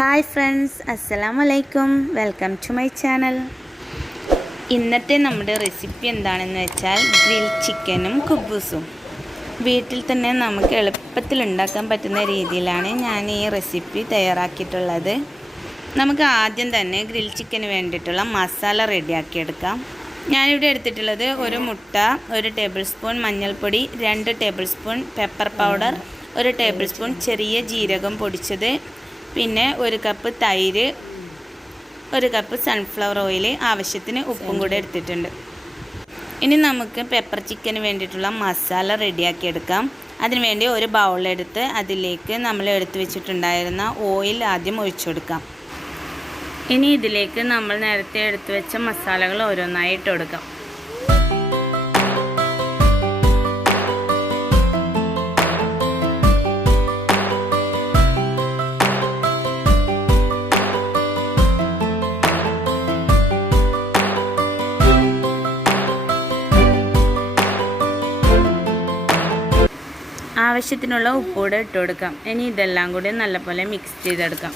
Hi friends, Assalamualaikum. Welcome to my channel. ഇന്നത്തെ നമ്മുടെ recipe എന്താണെന്ന് വെച്ചാൽ ഗ്രിൽ ചിക്കനും കുബൂസും. വീട്ടിൽ തന്നെ നമുക്ക് എളുപ്പത്തിൽ ഉണ്ടാക്കാൻ പറ്റുന്ന രീതിയിലാണ് ഞാൻ ഈ റെസിപ്പി തയ്യാറാക്കിയിട്ടുള്ളത്. നമുക്ക് ആദ്യം തന്നെ ഗ്രിൽ ചിക്കന് വേണ്ടിയിട്ടുള്ള മസാല റെഡിയാക്കി എടുക്കാം. ഞാനിവിടെ എടുത്തിട്ടുള്ളത് ഒരു മുട്ട, 1 ടേബിൾ സ്പൂൺ മഞ്ഞൾപ്പൊടി, 2 table spoon pepper powder, 1 table spoon ചെറിയ ജീരകം പൊടിച്ചത്, പിന്നെ 1 കപ്പ് തൈര്, 1 കപ്പ് സൺഫ്ലവർ ഓയിൽ, ആവശ്യത്തിന് ഉപ്പും കൂടെ എടുത്തിട്ടുണ്ട്. ഇനി നമുക്ക് പെപ്പർ ചിക്കന് വേണ്ടിയിട്ടുള്ള മസാല റെഡിയാക്കി എടുക്കാം. അതിനുവേണ്ടി ഒരു ബൗളെടുത്ത് അതിലേക്ക് നമ്മൾ എടുത്തു വെച്ചിട്ടുണ്ടായിരുന്ന ഓയിൽ ആദ്യം ഒഴിച്ചു കൊടുക്കാം. ഇനി ഇതിലേക്ക് നമ്മൾ നേരത്തെ എടുത്തു വെച്ച മസാലകൾ ഓരോന്നായി ഇട്ട് കൊടുക്കാം. ആവശ്യത്തിനുള്ള ഉപ്പൂടെ ഇട്ട് കൊടുക്കാം. ഇനി ഇതെല്ലാം കൂടി നല്ലപോലെ മിക്സ് ചെയ്തെടുക്കാം.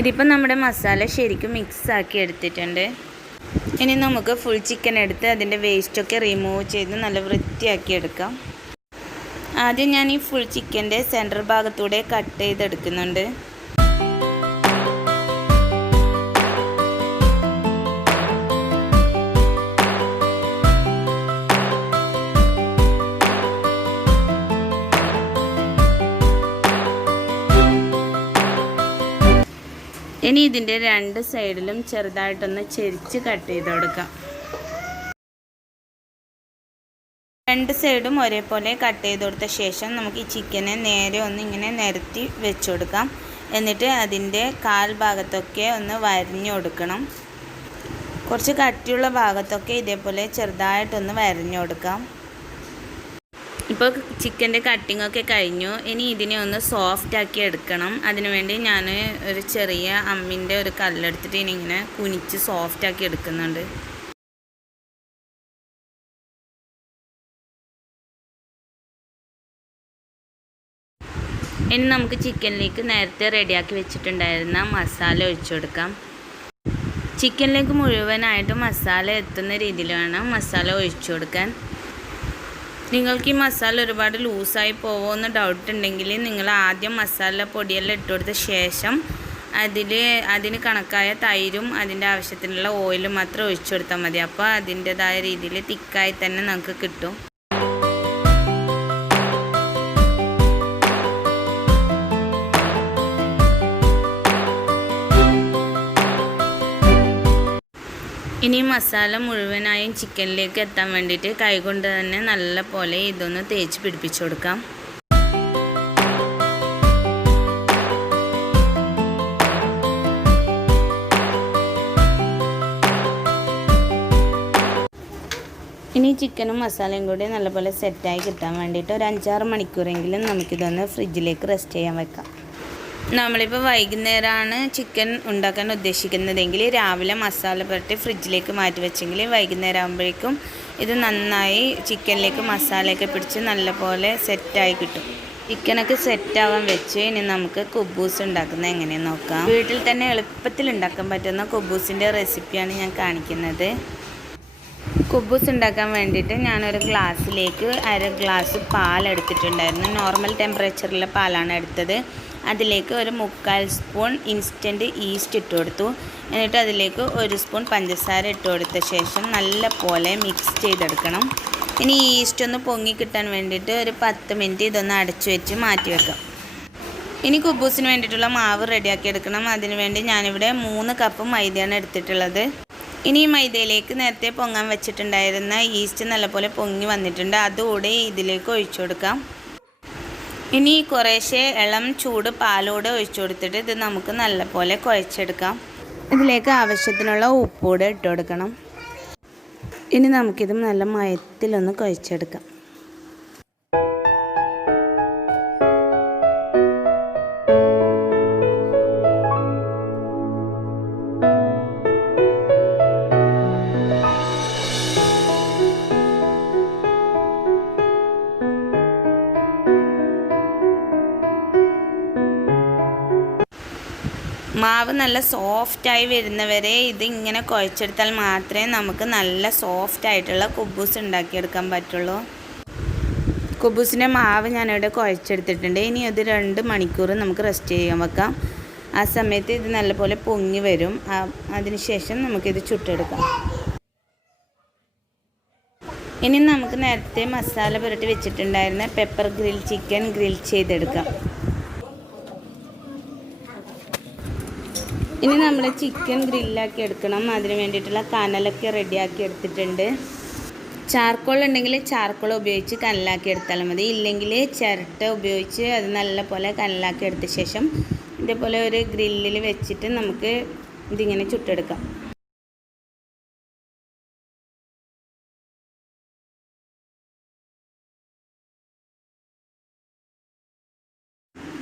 ഇതിപ്പോൾ നമ്മുടെ മസാല ശരിക്കും മിക്സ് ആക്കി എടുത്തിട്ടുണ്ട്. ഇനി നമുക്ക് ഫുൾ ചിക്കൻ എടുത്ത് അതിൻ്റെ വേസ്റ്റൊക്കെ റിമൂവ് ചെയ്ത് നല്ല വൃത്തിയാക്കി എടുക്കാം. ആദ്യം ഞാൻ ഈ ഫുൾ ചിക്കൻ്റെ സെൻറ്റർ ഭാഗത്തൂടെ കട്ട് ചെയ്തെടുക്കുന്നുണ്ട്. ഇനി ഇതിൻ്റെ 2 സൈഡിലും ചെറുതായിട്ടൊന്ന് ചെരിച്ച് കട്ട് ചെയ്ത് കൊടുക്കാം. 2 സൈഡും ഒരേപോലെ കട്ട് ചെയ്ത് കൊടുത്ത ശേഷം നമുക്ക് ഈ ചിക്കനെ നേരെ ഒന്ന് ഇങ്ങനെ നിരത്തി വെച്ച് കൊടുക്കാം. എന്നിട്ട് അതിൻ്റെ കാൽ ഭാഗത്തൊക്കെ ഒന്ന് വരഞ്ഞു കൊടുക്കണം. കുറച്ച് കട്ടിയുള്ള ഭാഗത്തൊക്കെ ഇതേപോലെ ചെറുതായിട്ടൊന്ന് വരഞ്ഞു കൊടുക്കാം. ഇപ്പോൾ ചിക്കൻ്റെ കട്ടിങ്ങൊക്കെ കഴിഞ്ഞു. ഇനി ഇതിനെ ഒന്ന് സോഫ്റ്റ് ആക്കി എടുക്കണം. അതിനുവേണ്ടി ഞാൻ ഒരു ചെറിയ അമ്മിൻ്റെ ഒരു കല്ലെടുത്തിട്ട് ഇനി ഇങ്ങനെ കുനിച്ച് സോഫ്റ്റ് ആക്കി എടുക്കുന്നുണ്ട്. ഇനി നമുക്ക് ചിക്കനിലേക്ക് നേരത്തെ റെഡിയാക്കി വെച്ചിട്ടുണ്ടായിരുന്ന മസാല ഒഴിച്ചു കൊടുക്കാം. ചിക്കനിലേക്ക് മുഴുവനായിട്ട് മസാല എത്തുന്ന രീതിയിൽ വേണം മസാല ഒഴിച്ചു കൊടുക്കാൻ. നിങ്ങൾക്ക് ഈ മസാല ഒരുപാട് ലൂസായി പോകുമെന്ന് ഡൗട്ട് ഉണ്ടെങ്കിൽ നിങ്ങൾ ആദ്യം മസാല പൊടിയെല്ലാം ഇട്ട് കൊടുത്ത ശേഷം അതിന് കണക്കായ തൈരും അതിൻ്റെ ആവശ്യത്തിനുള്ള ഓയിലും മാത്രം ഒഴിച്ചു കൊടുത്താൽ മതി. അപ്പോൾ അതിൻ്റെതായ രീതിയിൽ തിക്കായി തന്നെ നമുക്ക് കിട്ടും. ഇനി മസാല മുഴുവനായും ചിക്കനിലേക്ക് എത്താൻ വേണ്ടിയിട്ട് കൈകൊണ്ട് തന്നെ നല്ല പോലെ ഇതൊന്ന് തേച്ച് പിടിപ്പിച്ചു കൊടുക്കാം. ഇനി ചിക്കനും മസാലയും കൂടി നല്ലപോലെ സെറ്റായി കിട്ടാൻ വേണ്ടിയിട്ട് ഒരു 5-6 മണിക്കൂറെങ്കിലും നമുക്കിതൊന്ന് ഫ്രിഡ്ജിലേക്ക് റെസ്റ്റ് ചെയ്യാൻ വെക്കാം. നമ്മളിപ്പോൾ വൈകുന്നേരമാണ് ചിക്കൻ ഉണ്ടാക്കാൻ ഉദ്ദേശിക്കുന്നതെങ്കിൽ രാവിലെ മസാല പുരട്ടി ഫ്രിഡ്ജിലേക്ക് മാറ്റി വെച്ചെങ്കിൽ വൈകുന്നേരം ആകുമ്പോഴേക്കും ഇത് നന്നായി ചിക്കനിലേക്ക് മസാലയൊക്കെ പിടിച്ച് നല്ലപോലെ സെറ്റായി കിട്ടും. ചിക്കനൊക്കെ സെറ്റാവാൻ വെച്ച് ഇനി നമുക്ക് കുബൂസ് ഉണ്ടാക്കുന്നത് എങ്ങനെയെന്ന് നോക്കാം. വീട്ടിൽ തന്നെ എളുപ്പത്തിൽ ഉണ്ടാക്കാൻ പറ്റുന്ന കുബൂസിൻ്റെ റെസിപ്പിയാണ് ഞാൻ കാണിക്കുന്നത്. കുബൂസ് ഉണ്ടാക്കാൻ വേണ്ടിയിട്ട് ഞാനൊരു ഗ്ലാസ്സിലേക്ക് 1/2 ഗ്ലാസ് പാലെടുത്തിട്ടുണ്ടായിരുന്നു. നോർമൽ ടെമ്പറേച്ചറിലെ പാലാണ് എടുത്തത്. അതിലേക്ക് ഒരു 3/4 സ്പൂൺ ഇൻസ്റ്റൻറ്റ് ഈസ്റ്റ് ഇട്ട് കൊടുത്തു. എന്നിട്ട് അതിലേക്ക് 1 സ്പൂൺ പഞ്ചസാര ഇട്ട് കൊടുത്ത ശേഷം നല്ല പോലെ മിക്സ് ചെയ്തെടുക്കണം. ഇനി ഈസ്റ്റ് ഒന്ന് പൊങ്ങി കിട്ടാൻ വേണ്ടിയിട്ട് ഒരു 10 മിനിറ്റ് ഇതൊന്ന് അടച്ചു വെച്ച് മാറ്റി വെക്കാം. ഇനി കുബൂസിന് വേണ്ടിയിട്ടുള്ള മാവ് റെഡിയാക്കി എടുക്കണം. അതിനുവേണ്ടി ഞാനിവിടെ 3 കപ്പ് മൈദയാണ് എടുത്തിട്ടുള്ളത്. ഇനി ഈ മൈദയിലേക്ക് നേരത്തെ പൊങ്ങാൻ വെച്ചിട്ടുണ്ടായിരുന്ന ഈസ്റ്റ് നല്ലപോലെ പൊങ്ങി വന്നിട്ടുണ്ട്. അതുകൂടെ ഇതിലേക്ക് ഒഴിച്ചു കൊടുക്കാം. ഇനി കുറേശ്ശെ ഇളം ചൂട് പാലോടെ ഒഴിച്ചു കൊടുത്തിട്ട് ഇത് നമുക്ക് നല്ലപോലെ കുഴച്ചെടുക്കാം. ഇതിലേക്ക് ആവശ്യത്തിനുള്ള ഉപ്പൂടെ ഇട്ട് കൊടുക്കണം. ഇനി നമുക്കിത് നല്ല മയത്തിലൊന്ന് കുഴച്ചെടുക്കാം. മാവ് നല്ല സോഫ്റ്റായി വരുന്നവരെ ഇതിങ്ങനെ കുഴച്ചെടുത്താൽ മാത്രമേ നമുക്ക് നല്ല സോഫ്റ്റായിട്ടുള്ള കുബൂസ് ഉണ്ടാക്കിയെടുക്കാൻ പറ്റുള്ളൂ. കുബൂസിൻ്റെ മാവ് ഞാനിവിടെ കുഴച്ചെടുത്തിട്ടുണ്ട്. ഇനി അത് 2 മണിക്കൂർ നമുക്ക് റെസ്റ്റ് ചെയ്യാൻ വെക്കാം. ആ സമയത്ത് ഇത് നല്ലപോലെ പൊങ്ങി വരും. അതിനുശേഷം നമുക്കിത് ചുട്ടെടുക്കാം. ഇനി നമുക്ക് നേരത്തെ മസാല പുരട്ടി വെച്ചിട്ടുണ്ടായിരുന്ന പെപ്പർ ഗ്രിൽ ചിക്കൻ ഗ്രിൽ ചെയ്തെടുക്കാം. ഇനി നമ്മൾ ചിക്കൻ ഗ്രില്ലാക്കി എടുക്കണം. അതിന് വേണ്ടിയിട്ടുള്ള കനലൊക്കെ റെഡിയാക്കി എടുത്തിട്ടുണ്ട്. ചാർക്കോൾ ഉണ്ടെങ്കിൽ ചാർക്കോൾ ഉപയോഗിച്ച് കനലാക്കി എടുത്താൽ മതി. ഇല്ലെങ്കിൽ ചിരട്ട ഉപയോഗിച്ച് അത് നല്ലപോലെ കനലാക്കി എടുത്ത ശേഷം ഇതേപോലെ ഒരു ഗ്രില്ലിൽ വെച്ചിട്ട് നമുക്ക് ഇതിങ്ങനെ ചുട്ടെടുക്കാം.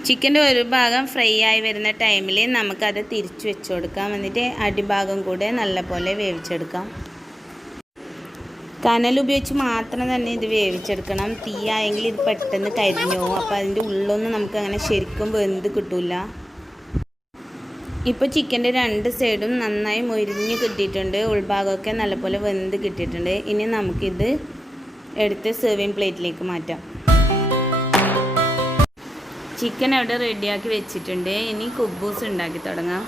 ചിക്കൻ്റെ ഒരു ഭാഗം ഫ്രൈ ആയി വരുന്ന ടൈമിൽ നമുക്കത് തിരിച്ചു വെച്ച് കൊടുക്കാം. എന്നിട്ട് അടിഭാഗം കൂടെ നല്ലപോലെ വേവിച്ചെടുക്കാം. കനലുപയോഗിച്ച് മാത്രം തന്നെ ഇത് വേവിച്ചെടുക്കണം. തീയായെങ്കിൽ ഇത് പെട്ടെന്ന് കരിഞ്ഞു പോകും. അപ്പോൾ അതിൻ്റെ ഉള്ളൊന്നും നമുക്കങ്ങനെ ശരിക്കും വെന്ത് കിട്ടില്ല. ഇപ്പോൾ ചിക്കൻ്റെ 2 സൈഡും നന്നായി മൊരിഞ്ഞ് കിട്ടിയിട്ടുണ്ട്. ഉൾഭാഗമൊക്കെ നല്ലപോലെ വെന്ത് കിട്ടിയിട്ടുണ്ട്. ഇനി നമുക്കിത് എടുത്ത് സെർവിങ് പ്ലേറ്റിലേക്ക് മാറ്റാം. ചിക്കൻ അവിടെ റെഡിയാക്കി വെച്ചിട്ടുണ്ട്. ഇനി കുബൂസ് ഉണ്ടാക്കി തുടങ്ങാം.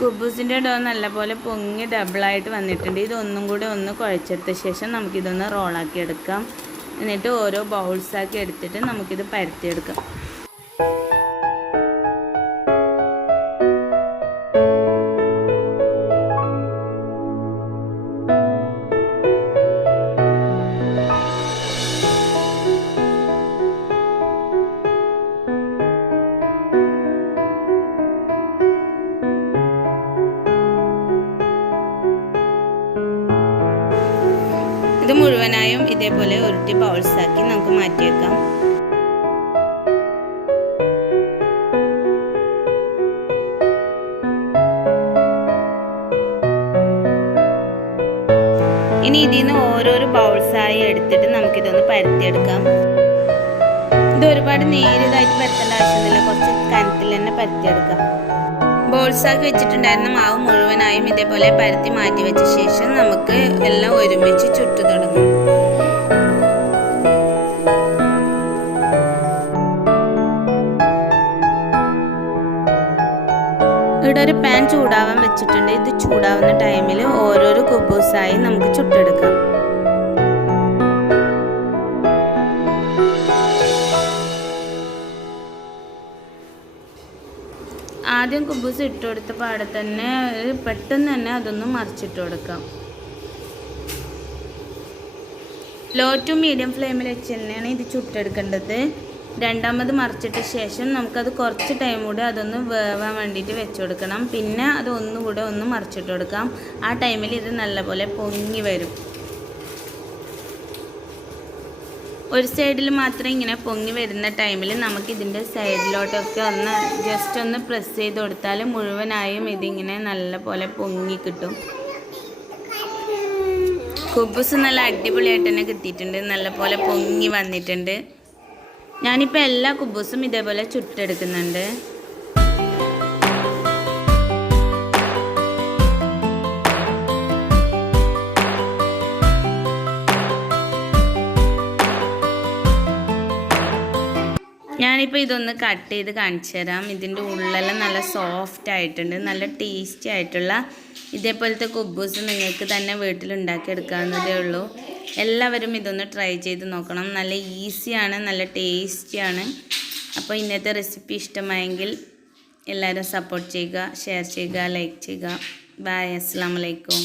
കുബൂസിൻ്റെ ഡോ നല്ലപോലെ പൊങ്ങി ഡബിളായിട്ട് വന്നിട്ടുണ്ട്. ഇതൊന്നും കൂടി ഒന്ന് കുഴച്ചെടുത്ത ശേഷം നമുക്കിതൊന്ന് റോളാക്കി എടുക്കാം. എന്നിട്ട് ഓരോ ബൗൾസാക്കി എടുത്തിട്ട് നമുക്കിത് പരത്തിയെടുക്കാം. ഇത് മുഴുവനായും ഇതേപോലെ ഉരുട്ടി ബൗൾസാക്കി നമുക്ക് മാറ്റി വെക്കാം. ഇനി ഇതിൽ നിന്ന് ഓരോരോ ബൗൾസായി എടുത്തിട്ട് നമുക്കിതൊന്ന് പരത്തിയെടുക്കാം. ഇത് ഒരുപാട് നേരിയതായിട്ട് പരത്തേണ്ട ആവശ്യമൊന്നുമില്ല. കുറച്ച് കനത്തിൽ തന്നെ പരത്തിയെടുക്കാം. ബോൾസാക്കി വെച്ചിട്ടുണ്ടായിരുന്ന മാവ് മുഴുവനായും ഇതേപോലെ പരത്തി മാറ്റി വെച്ച ശേഷം നമുക്ക് എല്ലാം ഒരുമിച്ച് ചുട്ടു തുടങ്ങും. ഇവിടെ ഒരു പാൻ ചൂടാവാൻ വെച്ചിട്ടുണ്ട്. ഇത് ചൂടാവുന്ന ടൈമിൽ ഓരോരോ കുബൂസായി നമുക്ക് ചുട്ടെടുക്കാം. ആദ്യം കുബൂസ് ഇട്ട് കൊടുത്ത പാടെ തന്നെ പെട്ടെന്ന് തന്നെ അതൊന്ന് മറിച്ചിട്ട് കൊടുക്കാം. ലോ ടു മീഡിയം ഫ്ലെയിമിൽ വെച്ച് തന്നെയാണ് ഇത് ചുട്ടെടുക്കേണ്ടത്. രണ്ടാമത് മറിച്ചിട്ട ശേഷം നമുക്കത് കുറച്ച് ടൈം കൂടെ അതൊന്ന് വേവാൻ വേണ്ടിയിട്ട് വെച്ച് കൊടുക്കണം. പിന്നെ അത് ഒന്നുകൂടെ ഒന്ന് മറിച്ചിട്ട് കൊടുക്കാം. ആ ടൈമിൽ ഇത് നല്ലപോലെ പൊങ്ങി വരും. ഒരു സൈഡിൽ മാത്രം ഇങ്ങനെ പൊങ്ങി വരുന്ന ടൈമിൽ നമുക്കിതിൻ്റെ സൈഡിലോട്ടൊക്കെ ഒന്ന് ജസ്റ്റ് ഒന്ന് പ്രസ് ചെയ്ത് കൊടുത്താൽ മുഴുവനായും ഇതിങ്ങനെ നല്ലപോലെ പൊങ്ങി കിട്ടും. കുബൂസ് നല്ല അടിപൊളിയായിട്ട് തന്നെ കിട്ടിയിട്ടുണ്ട്. നല്ലപോലെ പൊങ്ങി വന്നിട്ടുണ്ട്. ഞാനിപ്പോൾ എല്ലാ കുബൂസും ഇതേപോലെ ചുട്ടെടുക്കുന്നുണ്ട്. ഞാനിപ്പോൾ ഇതൊന്ന് കട്ട് ചെയ്ത് കാണിച്ചു തരാം. ഇതിൻ്റെ ഉള്ളെല്ലാം നല്ല സോഫ്റ്റ് ആയിട്ടുണ്ട്. നല്ല ടേസ്റ്റി ആയിട്ടുള്ള ഇതേപോലത്തെ കുബൂസ് നിങ്ങൾക്ക് തന്നെ വീട്ടിലുണ്ടാക്കിയെടുക്കാവുന്നതേ ഉള്ളൂ. എല്ലാവരും ഇതൊന്ന് ട്രൈ ചെയ്ത് നോക്കണം. നല്ല ഈസിയാണ്, നല്ല ടേസ്റ്റിയാണ്. അപ്പോൾ ഇന്നത്തെ റെസിപ്പി ഇഷ്ടമായെങ്കിൽ എല്ലാവരും സപ്പോർട്ട് ചെയ്യുക, ഷെയർ ചെയ്യുക, ലൈക്ക് ചെയ്യുക. ബൈ. അസ്സലാമു അലൈക്കും.